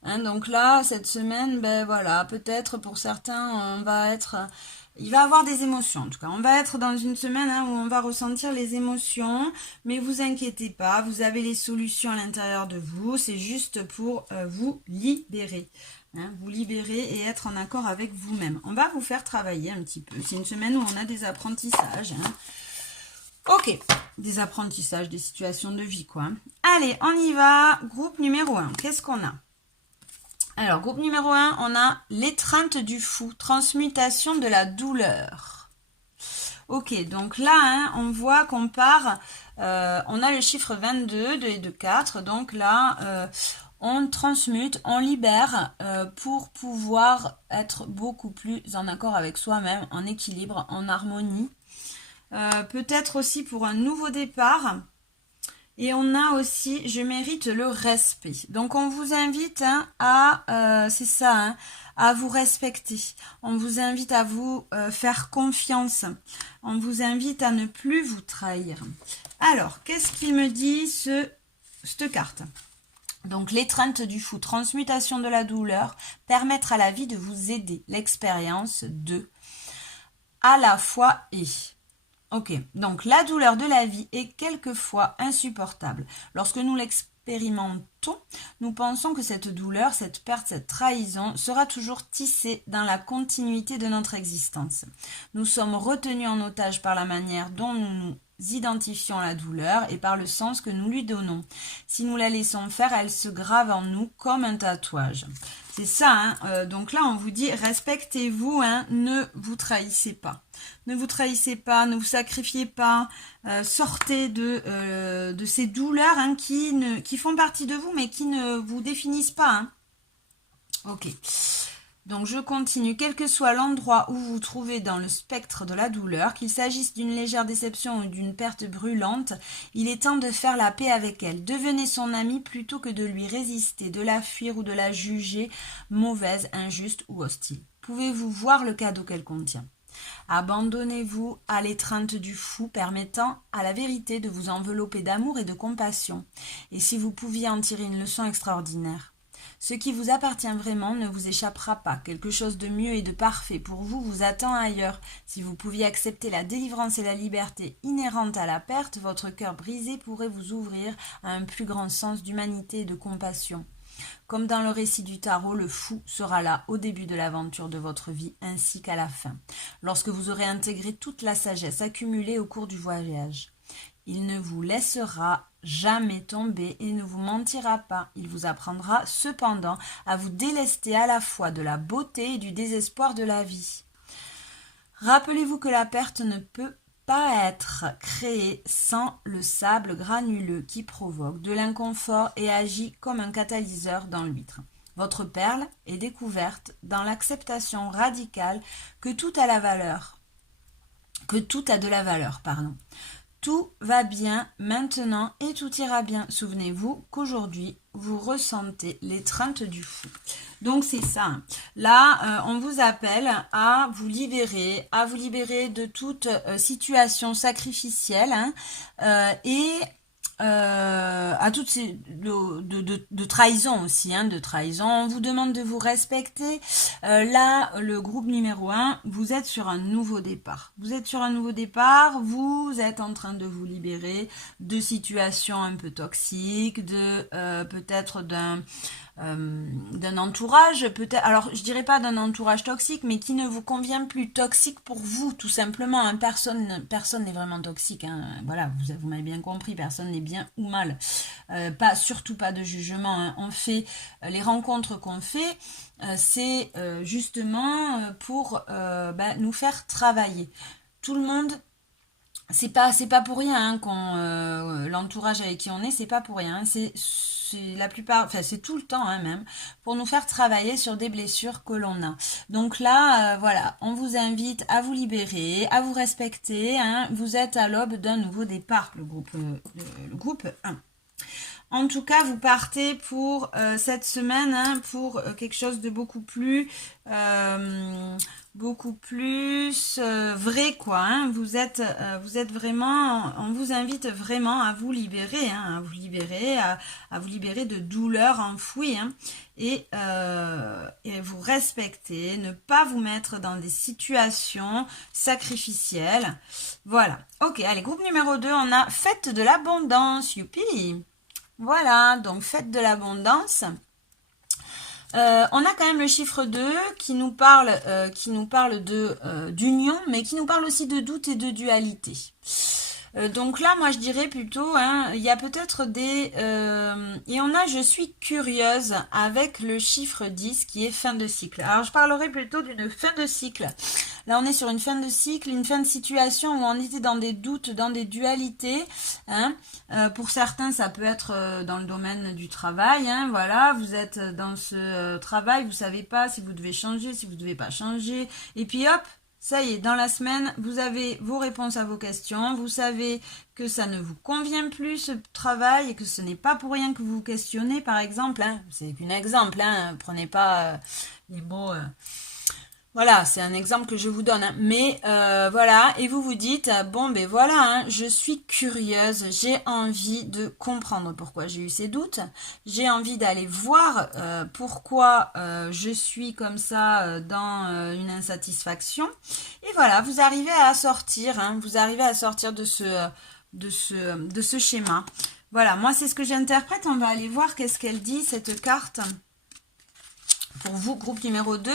Hein, donc là, cette semaine, ben voilà, peut-être pour certains, il va avoir des émotions. En tout cas, on va être dans une semaine hein, où on va ressentir les émotions, mais vous inquiétez pas, vous avez les solutions à l'intérieur de vous. C'est juste pour vous libérer, hein, vous libérer et être en accord avec vous-même. On va vous faire travailler un petit peu. C'est une semaine où on a des apprentissages. Hein. Ok, des apprentissages, des situations de vie, quoi. Allez, on y va. Groupe numéro 1, qu'est-ce qu'on a? Alors, groupe numéro 1, on a l'étreinte du fou, transmutation de la douleur. Ok, donc là, hein, on voit qu'on part, on a le chiffre 22, 2 et 2, 4, donc là, on transmute, on libère pour pouvoir être beaucoup plus en accord avec soi-même, en équilibre, en harmonie. Peut-être aussi pour un nouveau départ. Et on a aussi, je mérite le respect. Donc, on vous invite hein, c'est ça, hein, à vous respecter. On vous invite à vous faire confiance. On vous invite à ne plus vous trahir. Alors, qu'est-ce qu'il me dit cette carte? Donc, l'étreinte du fou, transmutation de la douleur, permettre à la vie de vous aider. L'expérience de à la fois et. Ok, donc la douleur de la vie est quelquefois insupportable. Lorsque nous l'expérimentons, nous pensons que cette douleur, cette perte, cette trahison sera toujours tissée dans la continuité de notre existence. Nous sommes retenus en otage par la manière dont nous nous identifions la douleur et par le sens que nous lui donnons. Si nous la laissons faire, elle se grave en nous comme un tatouage. C'est ça, hein, donc là on vous dit respectez-vous, hein, ne vous trahissez pas. Ne vous trahissez pas, ne vous sacrifiez pas, sortez de ces douleurs hein, qui font partie de vous mais qui ne vous définissent pas. Hein. Ok, donc je continue. Quel que soit l'endroit où vous vous trouvez dans le spectre de la douleur, qu'il s'agisse d'une légère déception ou d'une perte brûlante, il est temps de faire la paix avec elle. Devenez son ami plutôt que de lui résister, de la fuir ou de la juger mauvaise, injuste ou hostile. Pouvez-vous voir le cadeau qu'elle contient ? Abandonnez-vous à l'étreinte du fou, permettant à la vérité de vous envelopper d'amour et de compassion. Et si vous pouviez en tirer une leçon extraordinaire, ce qui vous appartient vraiment ne vous échappera pas. Quelque chose de mieux et de parfait pour vous vous attend ailleurs. Si vous pouviez accepter la délivrance et la liberté inhérentes à la perte, votre cœur brisé pourrait vous ouvrir à un plus grand sens d'humanité et de compassion. Comme dans le récit du tarot, le fou sera là au début de l'aventure de votre vie ainsi qu'à la fin, lorsque vous aurez intégré toute la sagesse accumulée au cours du voyage. Il ne vous laissera jamais tomber et ne vous mentira pas. Il vous apprendra cependant à vous délester à la fois de la beauté et du désespoir de la vie. Rappelez-vous que la perte ne peut pas être créée sans le sable granuleux qui provoque de l'inconfort et agit comme un catalyseur dans l'huître. Votre perle est découverte dans l'acceptation radicale que tout a de la valeur. Tout va bien maintenant et tout ira bien. Souvenez-vous qu'aujourd'hui, vous ressentez l'étreinte du fou. Donc, c'est ça. Là, on vous appelle à vous libérer de toute situation sacrificielle hein, et à toutes ces de trahison aussi, hein, de trahison. On vous demande de vous respecter. Là, le groupe numéro 1, vous êtes sur un nouveau départ. Vous êtes en train de vous libérer de situations un peu toxiques, de peut-être d'un entourage, peut-être, alors je dirais pas d'un entourage toxique, mais qui ne vous convient plus, toxique pour vous, tout simplement. Hein. Personne n'est vraiment toxique. Hein. Voilà, vous m'avez bien compris, personne n'est bien ou mal. Surtout pas de jugement. Hein. On fait les rencontres qu'on fait, c'est justement pour nous faire travailler. Tout le monde. C'est pas pour rien hein, qu'on l'entourage avec qui on est, c'est pas pour rien. Hein. C'est la plupart, enfin c'est tout le temps hein, même, pour nous faire travailler sur des blessures que l'on a. Donc là, voilà, on vous invite à vous libérer, à vous respecter. Hein. Vous êtes à l'aube d'un nouveau départ, le groupe 1. En tout cas, vous partez pour cette semaine hein, pour quelque chose de beaucoup plus vrai quoi. Hein. Vous êtes vraiment, on vous invite vraiment à vous libérer, hein, à vous libérer de douleurs enfouies hein, et vous respecter, ne pas vous mettre dans des situations sacrificielles. Voilà. Ok, allez, groupe numéro 2, on a fête de l'abondance, youpi. Voilà, donc fête de l'abondance. On a quand même le chiffre 2 qui nous parle d'union, mais qui nous parle aussi de doute et de dualité. Donc là, moi je dirais plutôt, hein, il y a peut-être des... et on a je suis curieuse avec le chiffre 10 qui est fin de cycle. Alors je parlerai plutôt d'une fin de cycle. Là on est sur une fin de cycle, une fin de situation où on était dans des doutes, dans des dualités. Hein. Pour certains ça peut être dans le domaine du travail. Hein, voilà, vous êtes dans ce travail, vous savez pas si vous devez changer, si vous devez pas changer. Et puis hop, ça y est, dans la semaine, vous avez vos réponses à vos questions. Vous savez que ça ne vous convient plus, ce travail, et que ce n'est pas pour rien que vous vous questionnez, par exemple. Hein, c'est qu'un exemple, hein, prenez pas les mots... Voilà, c'est un exemple que je vous donne. Hein. Mais voilà, et vous vous dites, bon ben voilà, hein, je suis curieuse, j'ai envie de comprendre pourquoi j'ai eu ces doutes, j'ai envie d'aller voir pourquoi je suis comme ça dans une insatisfaction. Et voilà, vous arrivez à sortir, hein, de ce schéma. Voilà, moi c'est ce que j'interprète, on va aller voir qu'est-ce qu'elle dit, cette carte. Pour vous, groupe numéro 2,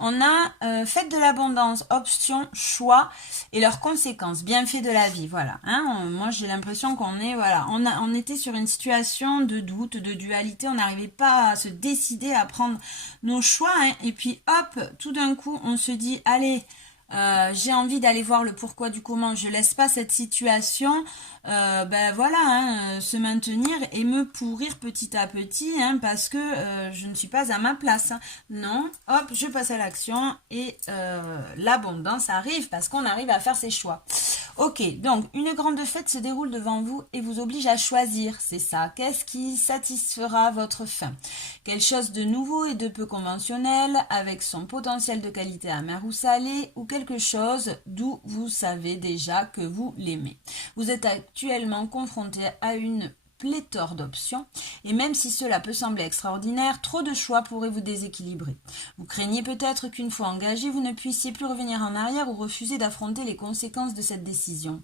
on a fête de l'abondance, option, choix et leurs conséquences, bienfaits de la vie, voilà. Hein, moi, j'ai l'impression qu'on est, voilà, on était sur une situation de doute, de dualité, on n'arrivait pas à se décider à prendre nos choix, hein, et puis hop, tout d'un coup, on se dit, allez, j'ai envie d'aller voir le pourquoi du comment, je laisse pas cette situation voilà, hein, se maintenir et me pourrir petit à petit hein, parce que je ne suis pas à ma place. Hein. Non, hop, je passe à l'action et l'abondance arrive parce qu'on arrive à faire ses choix. Ok, donc une grande fête se déroule devant vous et vous oblige à choisir, c'est ça. Qu'est-ce qui satisfera votre faim? Quelque chose de nouveau et de peu conventionnel avec son potentiel de qualité amère ou salée ou quelque chose d'où vous savez déjà que vous l'aimez. Vous êtes actuellement confronté à une pléthore d'options et même si cela peut sembler extraordinaire, trop de choix pourraient vous déséquilibrer. Vous craignez peut-être qu'une fois engagé, vous ne puissiez plus revenir en arrière ou refuser d'affronter les conséquences de cette décision.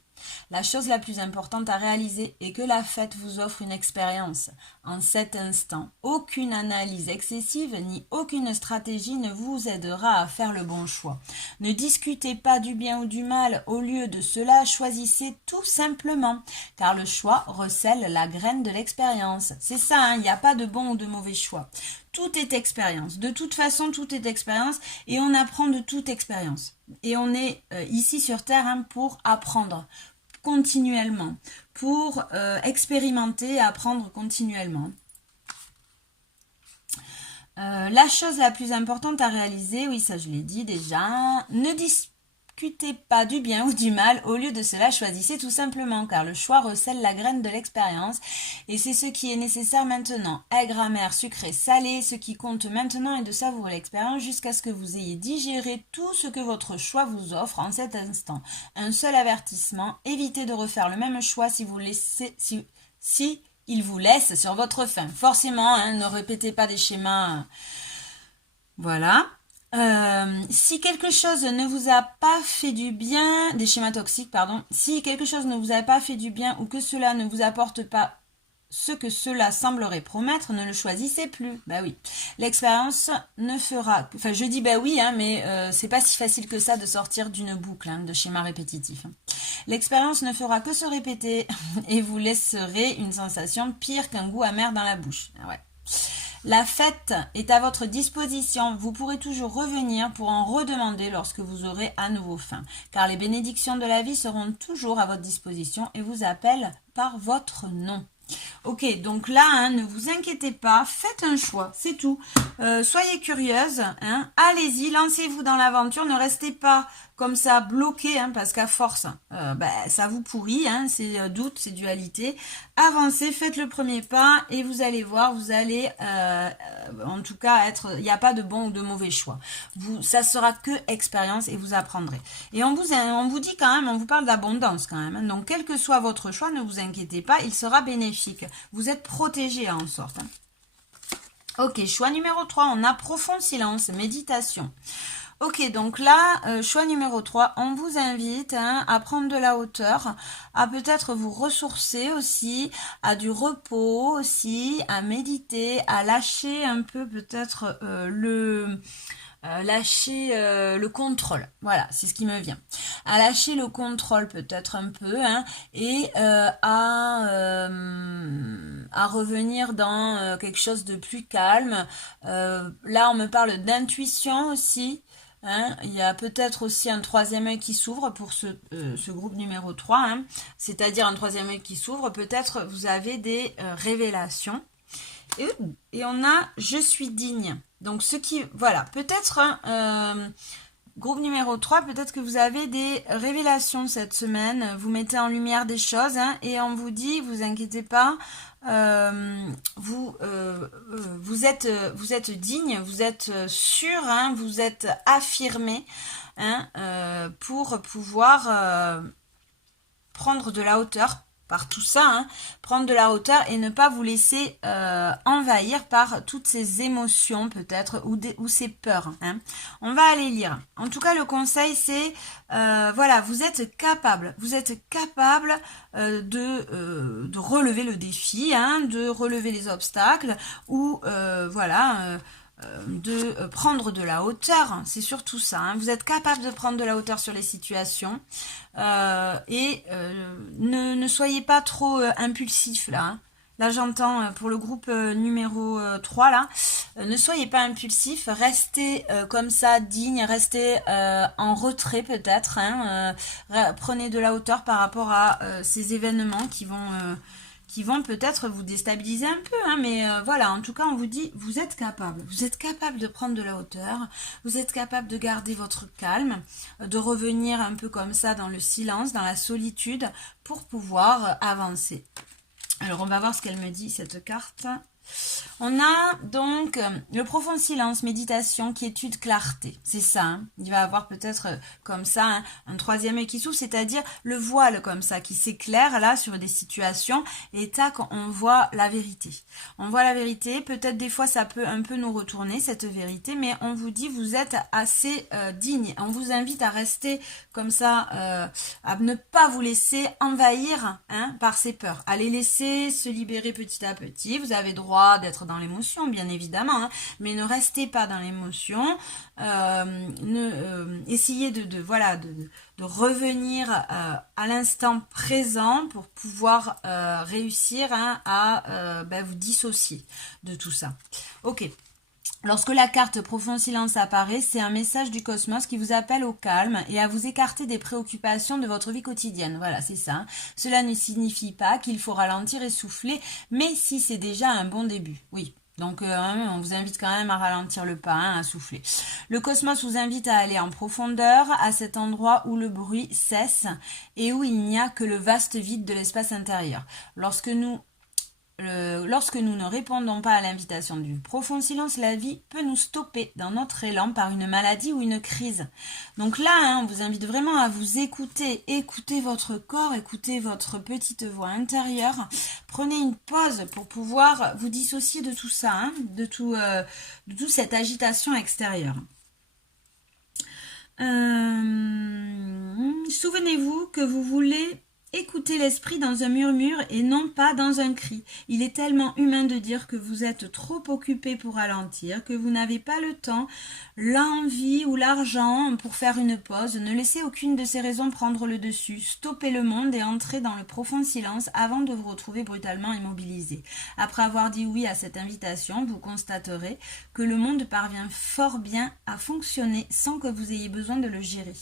La chose la plus importante à réaliser est que la fête vous offre une expérience. En cet instant, aucune analyse excessive ni aucune stratégie ne vous aidera à faire le bon choix. Ne discutez pas du bien ou du mal, au lieu de cela, choisissez tout simplement, car le choix recèle la graine de l'expérience. C'est ça, hein, il n'y a pas de bon ou de mauvais choix. Tout est expérience. De toute façon, tout est expérience et on apprend de toute expérience. Et on est ici sur Terre hein, pour apprendre continuellement, pour expérimenter et apprendre continuellement. La chose la plus importante à réaliser, oui ça je l'ai dit déjà, ne discutez pas du bien ou du mal, au lieu de cela choisissez tout simplement, car le choix recèle la graine de l'expérience et c'est ce qui est nécessaire maintenant. Aigre, amer, sucré, salé, ce qui compte maintenant est de savourer l'expérience jusqu'à ce que vous ayez digéré tout ce que votre choix vous offre en cet instant. Un seul avertissement, évitez de refaire le même choix si vous laissez... si il vous laisse sur votre faim. Forcément, hein, ne répétez pas des schémas. Voilà. Si quelque chose ne vous a pas fait du bien, des schémas toxiques, pardon, si quelque chose ne vous a pas fait du bien ou que cela ne vous apporte pas ce que cela semblerait promettre, ne le choisissez plus. Bah oui. L'expérience ne fera... Enfin, je dis bah oui, hein, mais c'est pas si facile que ça de sortir d'une boucle, hein, de schéma répétitif. L'expérience ne fera que se répéter et vous laisserez une sensation pire qu'un goût amer dans la bouche. Ah ouais. La fête est à votre disposition. Vous pourrez toujours revenir pour en redemander lorsque vous aurez à nouveau faim. Car les bénédictions de la vie seront toujours à votre disposition et vous appellent par votre nom. Ok, donc là, hein, ne vous inquiétez pas, faites un choix, c'est tout. Soyez curieuse, hein, allez-y, lancez-vous dans l'aventure, ne restez pas comme ça bloqué, hein, parce qu'à force, ça vous pourrit, hein, c'est doute, c'est dualité. Avancez, faites le premier pas et vous allez voir, vous allez, en tout cas, il n'y a pas de bon ou de mauvais choix. Ça sera que expérience et vous apprendrez. Et on vous dit quand même, on vous parle d'abondance quand même. Hein, donc, quel que soit votre choix, ne vous inquiétez pas, il sera bénéfique. Vous êtes protégé en sorte. Hein. Ok, choix numéro 3, on a profond silence, méditation. Ok, donc là, choix numéro 3, on vous invite à prendre de la hauteur, à peut-être vous ressourcer aussi, à du repos aussi, à méditer, à lâcher un peu peut-être lâcher le contrôle. Voilà, c'est ce qui me vient. À lâcher le contrôle peut-être un peu et à revenir dans quelque chose de plus calme. Là, on me parle d'intuition aussi. Hein, il y a peut-être aussi un troisième œil qui s'ouvre pour ce groupe numéro 3, hein, c'est-à-dire un troisième œil qui s'ouvre. Peut-être vous avez des révélations. Et on a « Je suis digne ». Donc, voilà, peut-être, groupe numéro 3, peut-être que vous avez des révélations cette semaine. Vous mettez en lumière des choses et on vous dit, vous inquiétez pas, vous êtes digne, vous êtes sûr, vous êtes affirmé pour pouvoir prendre de la hauteur par tout ça, prendre de la hauteur et ne pas vous laisser envahir par toutes ces émotions peut-être ou ces peurs. On va aller lire. En tout cas, le conseil c'est, voilà, vous êtes capable de relever le défi, de relever les obstacles ou de prendre de la hauteur, c'est surtout ça. Vous êtes capable de prendre de la hauteur sur les situations et ne soyez pas trop impulsif là. Là j'entends pour le groupe numéro 3 là, ne soyez pas impulsif, restez comme ça digne, restez en retrait peut-être, prenez de la hauteur par rapport à ces événements qui vont peut-être vous déstabiliser un peu, mais voilà, en tout cas, on vous dit, vous êtes capable de prendre de la hauteur, vous êtes capable de garder votre calme, de revenir un peu comme ça dans le silence, dans la solitude, pour pouvoir avancer. Alors, on va voir ce qu'elle me dit, cette carte. On a donc le profond silence, méditation, quiétude, clarté. C'est ça. Il va avoir peut-être comme ça un troisième œil qui s'ouvre, c'est-à-dire le voile comme ça qui s'éclaire là sur des situations et tac, on voit la vérité. On voit la vérité. Peut-être des fois ça peut un peu nous retourner cette vérité, mais on vous dit vous êtes assez digne. On vous invite à rester comme ça, à ne pas vous laisser envahir par ces peurs. À les laisser se libérer petit à petit. Vous avez droit d'être dans l'émotion, bien évidemment, mais ne restez pas dans l'émotion. Essayez de revenir à l'instant présent pour pouvoir réussir à vous dissocier de tout ça. Ok. Lorsque la carte profond silence apparaît, c'est un message du cosmos qui vous appelle au calme et à vous écarter des préoccupations de votre vie quotidienne. Voilà, c'est ça. Cela ne signifie pas qu'il faut ralentir et souffler, mais si c'est déjà un bon début. Oui. Donc, on vous invite quand même à ralentir le pas, à souffler. Le cosmos vous invite à aller en profondeur, à cet endroit où le bruit cesse et où il n'y a que le vaste vide de l'espace intérieur. Lorsque nous ne répondons pas à l'invitation du profond silence, la vie peut nous stopper dans notre élan par une maladie ou une crise. Donc là, on vous invite vraiment à vous écouter votre corps, écoutez votre petite voix intérieure. Prenez une pause pour pouvoir vous dissocier de tout ça, de toute cette agitation extérieure. Souvenez-vous que vous voulez Écoutez l'esprit dans un murmure et non pas dans un cri. Il est tellement humain de dire que vous êtes trop occupé pour ralentir, que vous n'avez pas le temps, l'envie ou l'argent pour faire une pause. Ne laissez aucune de ces raisons prendre le dessus. Stoppez le monde et entrez dans le profond silence avant de vous retrouver brutalement immobilisé. Après avoir dit oui à cette invitation, vous constaterez que le monde parvient fort bien à fonctionner sans que vous ayez besoin de le gérer.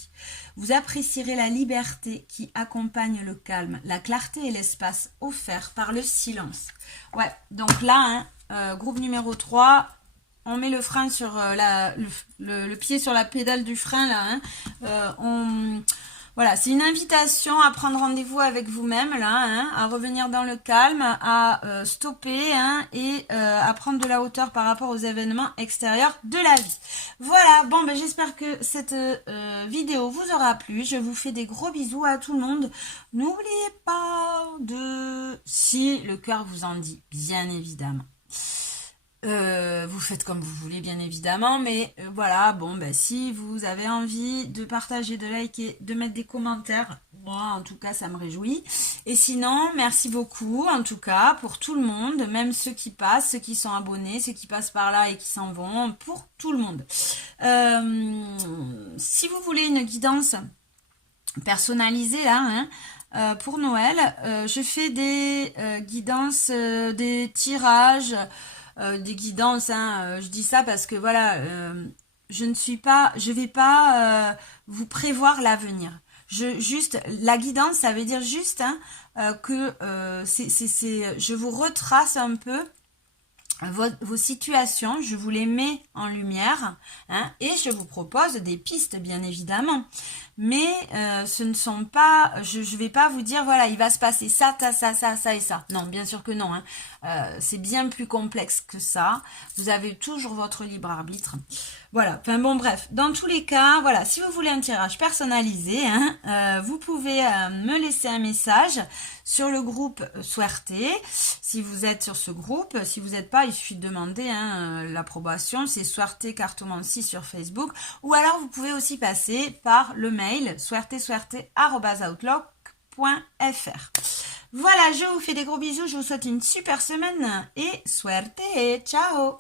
Vous apprécierez la liberté qui accompagne le calme, la clarté et l'espace offerts par le silence. Ouais, donc là, groupe numéro 3, on met le frein sur le pied sur la pédale du frein là. Voilà, c'est une invitation à prendre rendez-vous avec vous-même là, à revenir dans le calme, à stopper et à prendre de la hauteur par rapport aux événements extérieurs de la vie. Voilà, bon ben j'espère que cette vidéo vous aura plu. Je vous fais des gros bisous à tout le monde. N'oubliez pas si le cœur vous en dit, bien évidemment. Vous faites comme vous voulez bien évidemment, mais voilà, bon ben si vous avez envie de partager, de liker, de mettre des commentaires, moi en tout cas ça me réjouit. Et sinon, merci beaucoup en tout cas pour tout le monde, même ceux qui passent, ceux qui sont abonnés, ceux qui passent par là et qui s'en vont, pour tout le monde. Si vous voulez une guidance personnalisée là, pour Noël, je fais des guidances, des tirages, des guidances, je dis ça parce que voilà, je vais pas vous prévoir l'avenir. Juste la guidance, ça veut dire juste que je vous retrace un peu vos situations, je vous les mets en lumière et je vous propose des pistes bien évidemment, mais ce ne sont pas, je vais pas vous dire voilà il va se passer ça et ça, non bien sûr que non, c'est bien plus complexe que ça, vous avez toujours votre libre arbitre, voilà, enfin bon bref, dans tous les cas, voilà, si vous voulez un tirage personnalisé, vous pouvez me laisser un message sur le groupe Suerte, si vous êtes sur ce groupe, si vous n'êtes pas, il suffit de demander l'approbation, c'est Suerte Cartomancie sur Facebook, ou alors vous pouvez aussi passer par le mail suerte@outlook.fr. Voilà, je vous fais des gros bisous, je vous souhaite une super semaine et suerte, ciao!